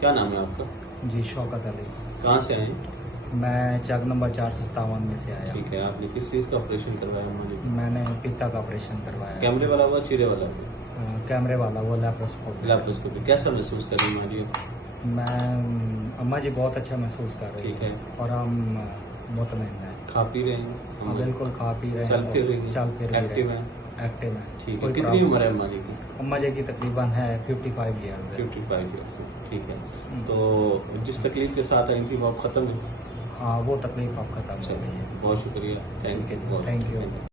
क्या नाम है आपका? जी शौकत अली। कहाँ से आए? मैं चक नंबर 457 में से आया। ठीक है, आपने किस चीज़ का ऑपरेशन करवाया मालिक? मैंने पित्ता का ऑपरेशन करवाया। कैमरे वाला हुआ, चीरे वाला हुआ? कैमरे वाला, वो लैप्रोस्कोपी। लैप्रोस्कोपी। कैसा महसूस कर रही मालिक? मैं अम्मा जी बहुत अच्छा महसूस कर रही ठीक है है। और हम मुतमईन हैं। खा पी रहे हैं? हाँ बिल्कुल खा पी रहे हैं। चल फिर रही हैं? चल फिर भी रहे एक्टिव हैं। हैं? एक्टिव है। ठीक है। कोई कितनी प्रॉब्लम- उम्र है मालिक की? अम्मा जी की तकरीबन है 55 ईयर। 55 ईयर्स। ठीक है। तो जिस तकलीफ के साथ आई थी वो अब खत्म है? हाँ वो तकलीफ आप खत्म हो चलिए, गई है। बहुत शुक्रिया। Thank you. Thank you.